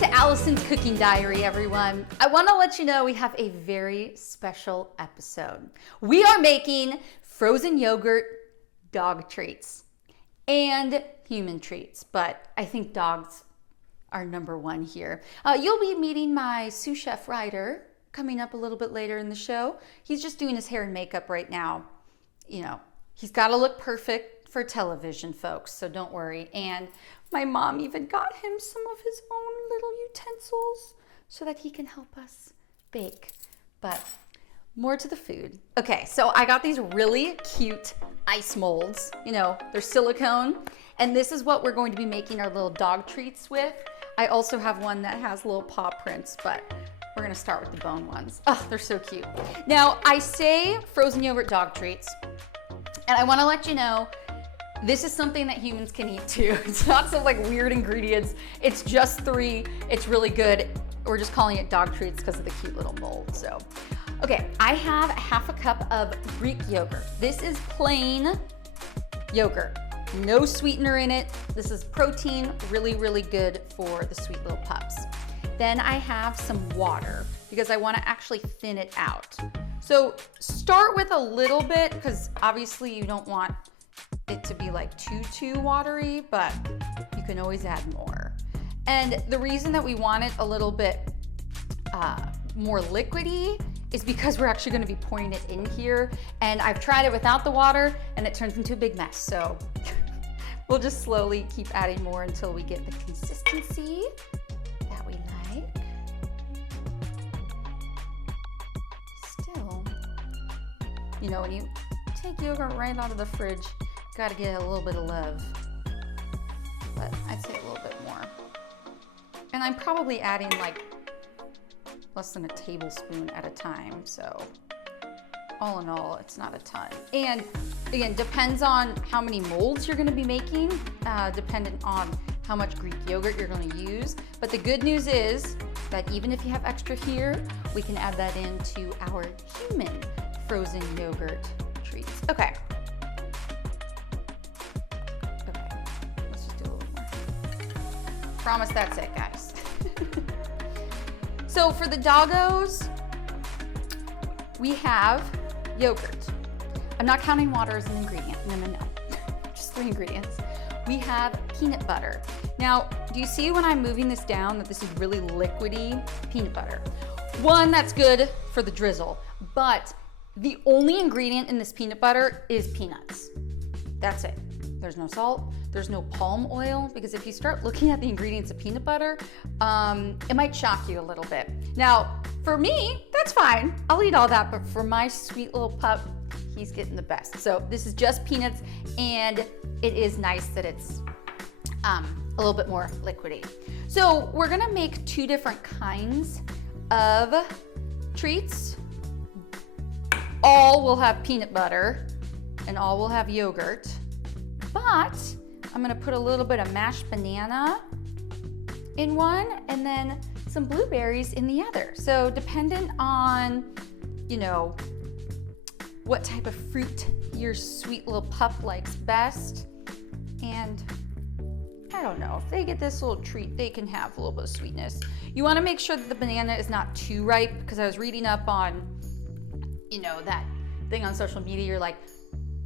to Allison's Cooking Diary, everyone. I want to let you know we have a very special episode. We are making frozen yogurt dog treats and human treats, but I think dogs are number one here. You'll be meeting my sous chef Ryder coming up a little bit later in the show. He's just doing his hair and makeup right now. You know, he's got to look perfect for television, folks, so don't worry. And my mom even got him some of his own little utensils so that he can help us bake. But more to the food. Okay, so I got these really cute ice molds. You know, they're silicone. And this is what we're going to be making our little dog treats with. I also have one that has little paw prints, but we're gonna start with the bone ones. Oh, they're so cute. Now, I say frozen yogurt dog treats, and I wanna let you know, this is something that humans can eat too. It's not some like weird ingredients. It's just 3. It's really good. We're just calling it dog treats because of the cute little mold. So, okay, I have half a cup of Greek yogurt. This is plain yogurt. No sweetener in it. This is protein, really, really good for the sweet little pups. Then I have some water because I want to actually thin it out. So start with a little bit because obviously you don't want it to be like too watery, but you can always add more. And the reason that we want it a little bit more liquidy is because we're actually going to be pouring it in here, and I've tried it without the water and it turns into a big mess. So we'll just slowly keep adding more until we get the consistency that we like. Still, you know, when you take yogurt right out of the fridge, gotta get a little bit of love, but I'd say a little bit more. And I'm probably adding like less than a tablespoon at a time, so all in all, it's not a ton. And again, depends on how many molds you're gonna be making, dependent on how much Greek yogurt you're gonna use. But the good news is that even if you have extra here, we can add that into our human frozen yogurt treats. Okay. Let's just do a little more. Promise that's it, guys. So for the doggos, we have yogurt. I'm not counting water as an ingredient. No. Just 3 ingredients. We have peanut butter. Now, do you see when I'm moving this down that this is really liquidy peanut butter? One, that's good for the drizzle, but the only ingredient in this peanut butter is peanuts. That's it. There's no salt, there's no palm oil, because if you start looking at the ingredients of peanut butter, it might shock you a little bit. Now, for me, that's fine. I'll eat all that, but for my sweet little pup, he's getting the best. So this is just peanuts, and it is nice that it's a little bit more liquidy. So we're gonna make 2 different kinds of treats. All will have peanut butter, and all will have yogurt. But I'm gonna put a little bit of mashed banana in one and then some blueberries in the other. So dependent on, you know, what type of fruit your sweet little pup likes best. And I don't know, if they get this little treat, they can have a little bit of sweetness. You wanna make sure that the banana is not too ripe, because I was reading up on, you know, that thing on social media, you're like,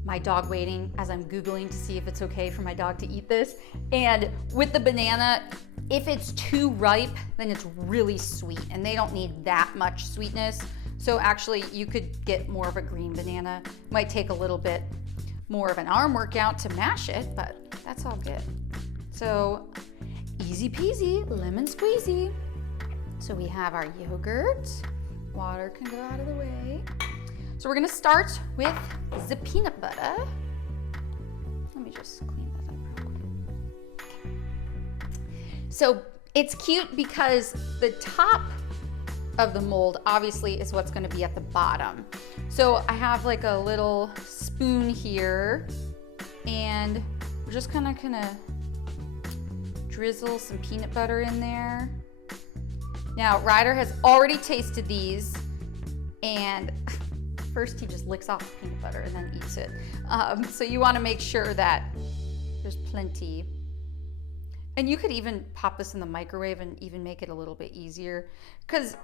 my dog waiting, as I'm Googling to see if it's okay for my dog to eat this. And with the banana, if it's too ripe, then it's really sweet, and they don't need that much sweetness. So actually, you could get more of a green banana. Might take a little bit more of an arm workout to mash it, but that's all good. So easy peasy, lemon squeezy. So we have our yogurt. Water can go out of the way. So we're gonna start with the peanut butter. Let me just clean that up real quick. So it's cute because the top of the mold obviously is what's gonna be at the bottom. So I have like a little spoon here, and we're just kinda gonna drizzle some peanut butter in there. Now, Ryder has already tasted these, and first he just licks off the peanut butter and then eats it. So you wanna make sure that there's plenty And you could even pop this in the microwave and even make it a little bit easier, because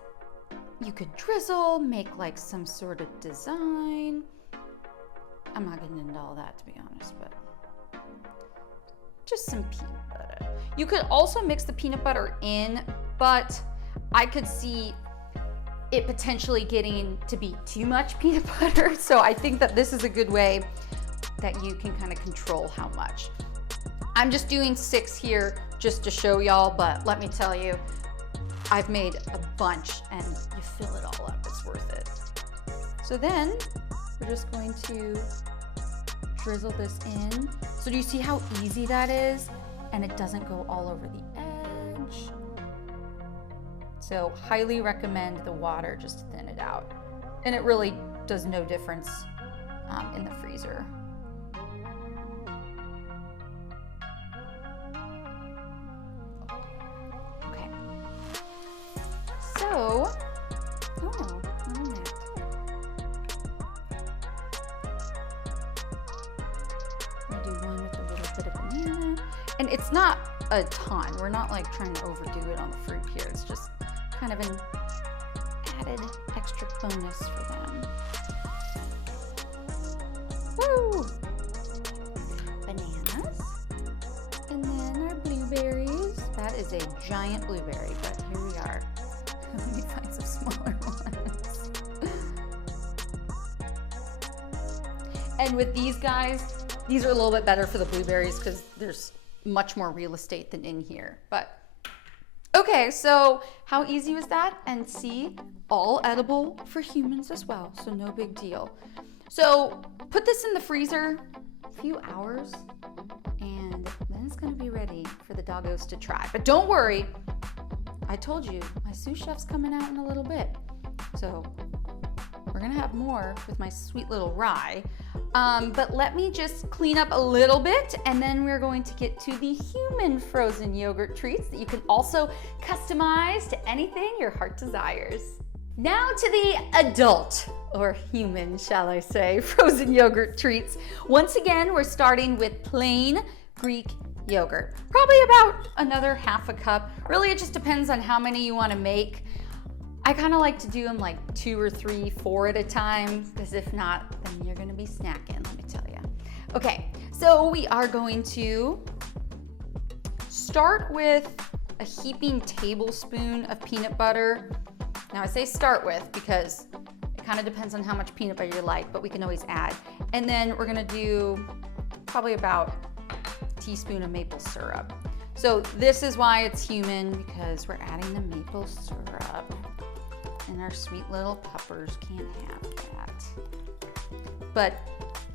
you could drizzle, make like some sort of design. I'm not getting into all that, to be honest, but just some peanut butter. You could also mix the peanut butter in, but I could see it potentially getting to be too much peanut butter. So I think that this is a good way that you can kind of control how much. I'm just doing 6 here just to show y'all, but let me tell you, I've made a bunch and you fill it all up, it's worth it. So then we're just going to drizzle this in. So do you see how easy that is? And it doesn't go all over the edge. So highly recommend the water, just thin it out. And it really does no difference in the freezer. Okay. So, oh, I'm in that. I'll do one with a little bit of banana. And it's not a ton. We're not like trying to overdo it on the fruit here. It's just kind of an added extra bonus for them. Woo! Bananas. And then our blueberries. That is a giant blueberry, but here we are. Let me find some smaller ones. And with these guys, these are a little bit better for the blueberries because there's much more real estate than in here. But okay, so how easy was that? And see, all edible for humans as well, so no big deal. So put this in the freezer a few hours, and then it's gonna be ready for the doggos to try. But don't worry, I told you, my sous chef's coming out in a little bit. So we're gonna have more with my sweet little rye. But let me just clean up a little bit, and then we're going to get to the human frozen yogurt treats that you can also customize to anything your heart desires. Now to the adult, or human, shall I say, frozen yogurt treats. Once again, we're starting with plain Greek yogurt. Probably about another half a cup. Really, it just depends on how many you want to make. I kind of like to do them like 2 or 3, 4 at a time, because if not, then you're gonna be snacking, let me tell you. Okay, so we are going to start with a heaping tablespoon of peanut butter. Now I say start with because it kind of depends on how much peanut butter you like, but we can always add. And then we're gonna do probably about a teaspoon of maple syrup. So this is why it's human, because we're adding the maple syrup. And our sweet little puppers can't have that. But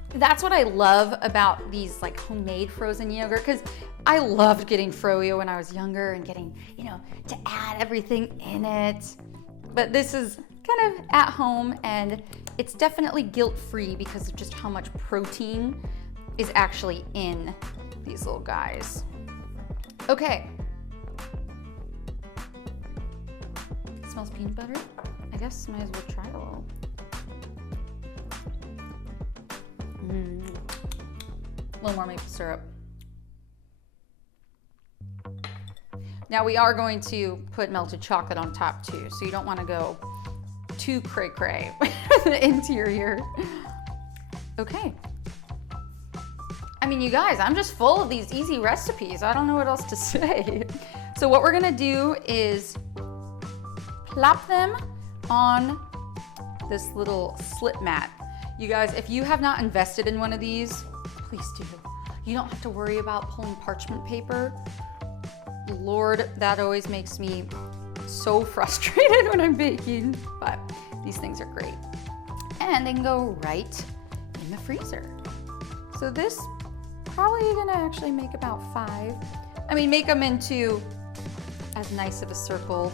that's what I love about these like homemade frozen yogurt, because I loved getting froyo when I was younger and getting, you know, to add everything in it. But this is kind of at home, and it's definitely guilt-free because of just how much protein is actually in these little guys. Okay. It smells peanut butter. I guess might as well try a little. A little more maple syrup. Now we are going to put melted chocolate on top too, so you don't want to go too cray-cray with the interior. Okay. I mean, you guys, I'm just full of these easy recipes. I don't know what else to say. So what we're gonna do is plop them on this little slip mat. You guys, if you have not invested in one of these, please do. You don't have to worry about pulling parchment paper. Lord, that always makes me so frustrated when I'm baking, but these things are great. And they can go right in the freezer. So this probably gonna actually make about 5. I mean, make them into as nice of a circle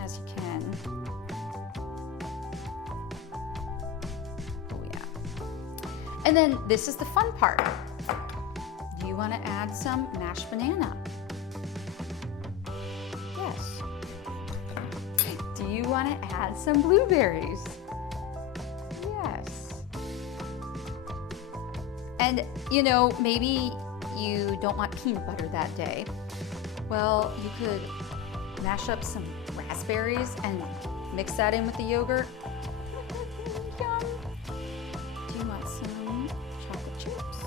as you can. Oh yeah. And then this is the fun part. Do you wanna add some mashed banana? Yes. Do you wanna add some blueberries? Yes. And you know, maybe you don't want peanut butter that day, well, you could mash up some raspberries and mix that in with the yogurt. Yum. Do you want some chocolate chips?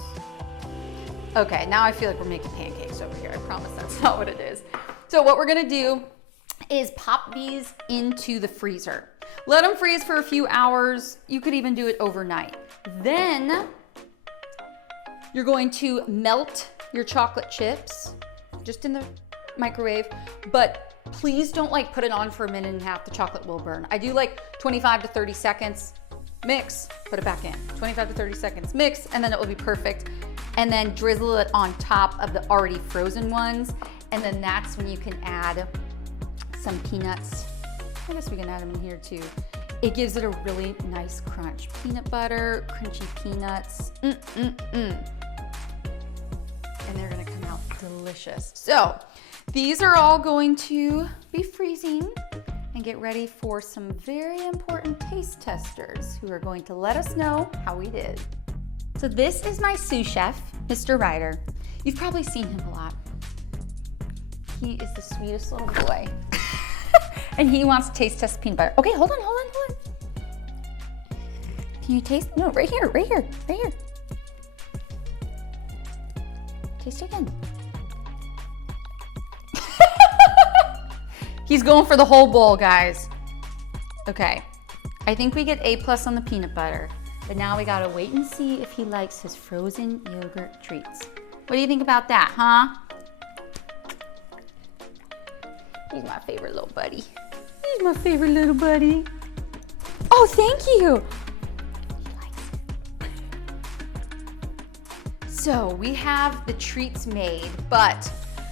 Okay, now I feel like we're making pancakes over here. I promise that's not what it is. So what we're gonna do is pop these into the freezer. Let them freeze for a few hours. You could even do it overnight. Then you're going to melt your chocolate chips just in the microwave, but please don't like put it on for a minute and a half. The chocolate will burn. I do like 25 to 30 seconds, mix, put it back in. 25 to 30 seconds, mix, and then it will be perfect. And then drizzle it on top of the already frozen ones. And then that's when you can add some peanuts. I guess we can add them in here too. It gives it a really nice crunch. Peanut butter, crunchy peanuts. And they're gonna come out delicious. So these are all going to be freezing and get ready for some very important taste testers who are going to let us know how we did. So this is my sous chef, Mr. Ryder. You've probably seen him a lot. He is the sweetest little boy. And he wants to taste test peanut butter. Okay, hold on. Can you taste? No, right here. Taste it again. He's going for the whole bowl, guys. Okay, I think we get A+ on the peanut butter, but now we gotta wait and see if he likes his frozen yogurt treats. What do you think about that, huh? He's my favorite little buddy. Oh, thank you. He likes it. So we have the treats made, but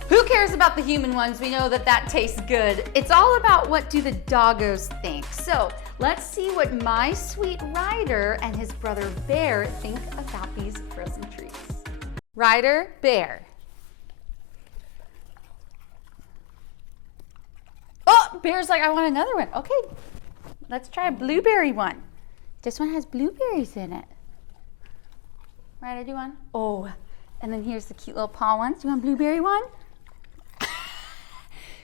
who cares about the human ones? We know that tastes good. It's all about what do the doggos think. So let's see what my sweet Ryder and his brother Bear think about these frozen treats. Ryder, Bear. Oh, Bear's like, I want another one. Okay, let's try a blueberry one. This one has blueberries in it. Ryder, do you want? Oh, and then here's the cute little paw ones. Do you want a blueberry one?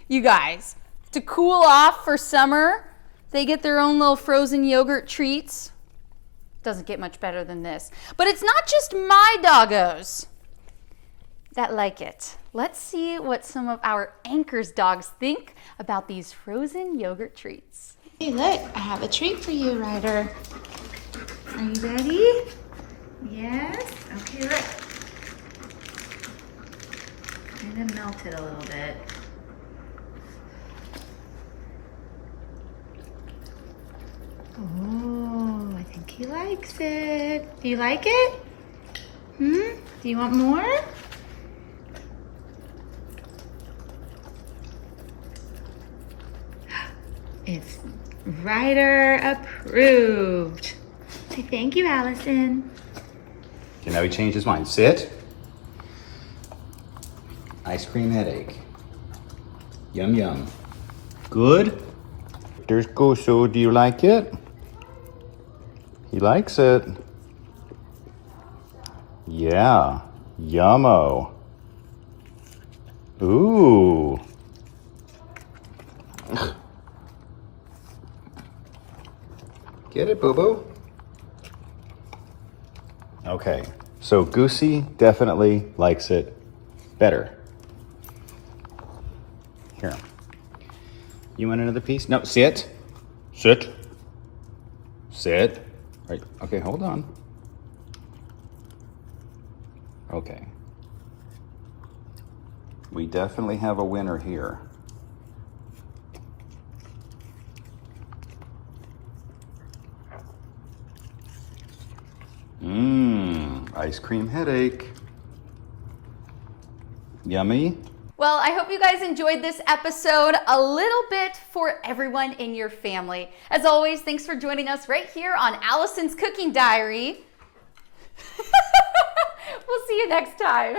You guys, to cool off for summer, they get their own little frozen yogurt treats. Doesn't get much better than this. But it's not just my doggos that like it. Let's see what some of our anchor's dogs think about these frozen yogurt treats. Hey, look, I have a treat for you, Ryder. Are you ready? Yes? Okay, look. Kind of melt it a little bit. Oh, I think he likes it. Do you like it? Do you want more? It's Ryder approved. Say thank you, Allison. Okay, now he changed his mind. Sit. Ice cream headache. Yum, yum. Good. There's Goso. Do you like it? He likes it. Yeah. Yummo. Ooh. Get it, boo-boo? Okay, so Goosey definitely likes it better. Here. You want another piece? No, sit. Sit. Sit. Right, okay, hold on. Okay. We definitely have a winner here. Ice cream headache. Yummy. Well, I hope you guys enjoyed this episode a little bit for everyone in your family. As always, thanks for joining us right here on Allison's Cooking Diary. We'll see you next time.